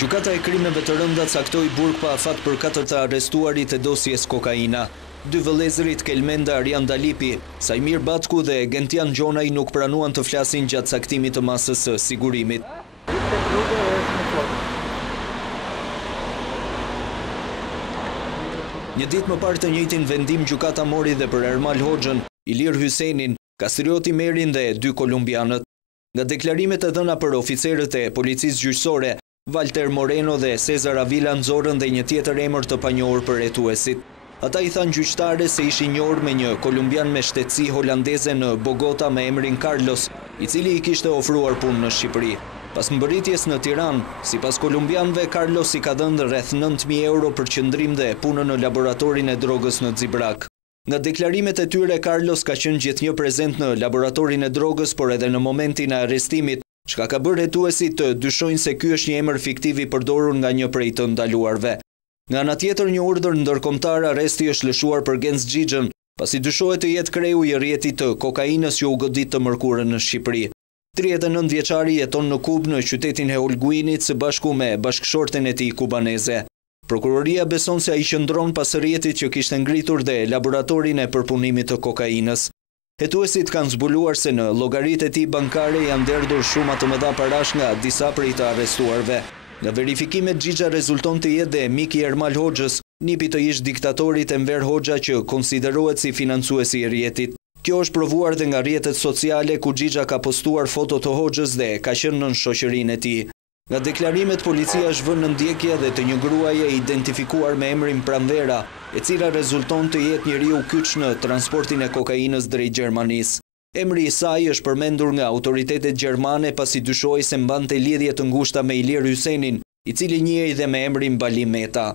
Gjykata e krimeve të rënda caktoi burg pa afat për 4 të arrestuarit e dosjes kokaina. 2 vëllezërit Kelmenda Arjan Dalipi, Sajmir Batku dhe Gentian Gjonaj nuk pranuan të flasin gjatë caktimit të masës së sigurimit. Një ditë më parë të njëjtin vendim gjykata mori dhe për Ermal Hoxhën, Ilir Hysenin, Kastrioti Merin dhe 2 kolumbianët. Nga deklarimet e dhëna për oficerët e policisë gjyqësore, Walter Moreno dhe Cesar Avila nxorën dhe një tjetër emër të panjohur për hetuesit. Ata i thanë gjyqtare se ishin njohur me një kolumbian me shtetësi holandeze në Bogota me emrin Carlos, i cili i kishte ofruar punë në Shqipëri. Pas mbërritjes në Tiranë, sipas kolumbianëve, Carlos i ka dhënë rreth 9.000 euro për qëndrim dhe punën në laboratorin e drogës në Xibrak. Nga deklarimet e tyre, Carlos ka qenë gjithnjë prezent në laboratorin e drogës, por edhe në momentin e arrestimit, çka ka bërë hetuesit të dyshojnë se ky është një emër fiktiv i përdorur nga një prej të ndaluarve. Nga ana tjetër, një urdhër ndërkombëtar arresti është lëshuar për Genc Xhixhën, pasi dyshohet të jetë kreu i rrjetit të kokainës që u godit të mërkurën në Shqipëri. 39 vjeçari jeton në Kub në qytetin e Holguinit së bashku me bashkëshorten e tij kubaneze. Prokuroria beson se ai qëndron pas rrjetit që kishte ngritur dhe laboratorin e përpunimit të kokainës. Hetuesit kanë zbuluar se në llogaritë e tij bankare janë derdhur shuma të mëdha parash nga disa prej të arrestuarve. Nga verifikimet, Xhixha rezulton të jetë dhe miki Ermal Hoxhës, nipi të ish diktatorit Enver Hoxha që konsiderohet si financuesi i rrjetit. Kjo është provuar dhe nga rrjetet sociale ku Xhixha ka postuar foto të Hoxhës dhe ka qenë nën shoqërinë e tij. Nga deklarimet, policia është vënë në ndjekje dhe të një gruaje identifikuar me emrin Pranvera, e cila rezulton të jetë njeriu kyç në transportin e kokainës drejt Gjermanisë. Emri i saj është përmendur nga autoritetet gjermane pasi dyshohej se mbante lidhje të ngushta me Ilir Hysenin, i cili njihej dhe me emrin Bali Meta.